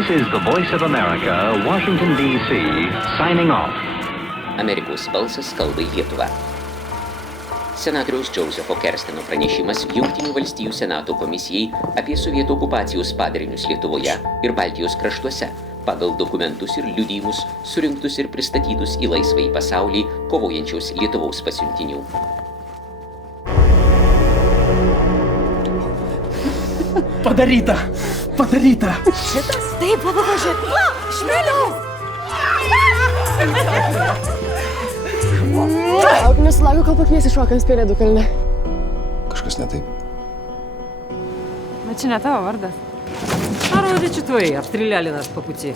This is the Voice of America, Washington, D.C., signing off. Amerikos balsas kalba į Lietuvą. Senatoriaus Josepho Kersteno pranešimas Jungtinių valstijų Senato komisijai apie sovietų okupacijos padarinius Lietuvoje ir Baltijos kraštuose pagal dokumentus ir liudijimus surinktus ir pristatytus į laisvąjį pasaulį kovojančiaus Lietuvos pasiuntinių. Padaryta! Padaryta! Šitas? Taip, pažiūrėk. Šmėliaus! Laukiu nesulaukiu, kol pakviesi šokiams Pelėdų kalne. Kažkas ne taip. Bet čia ne tavo vardas. Родичи твои обстреляли нас по пути.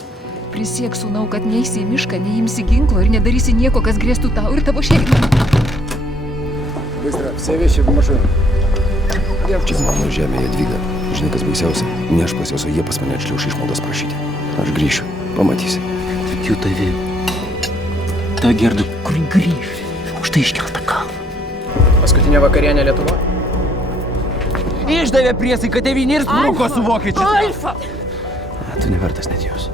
Prisiek, sūnau, kad neisi į mišką, neimsi ginklo ir nedarysi nieko, kas grėstų tau ir tavo šeimai. Быстро, все вещи в машину. Čia mano žemė, Jadvyga. Žinai, kas baisiausia? Ne aš pas juos, o jie pas mane atšliauš išmaldos prašyti. Aš grįšiu, pamatysi. Tikiu tavi. Ta Gerda, kur grįš? Už tai iškeltą kalną. Paskutinė vakarienė Lietuva. Išdavė priesaiką tėvynį ir spruko su vokiečiais. Alfa! Tu nevertas net jos.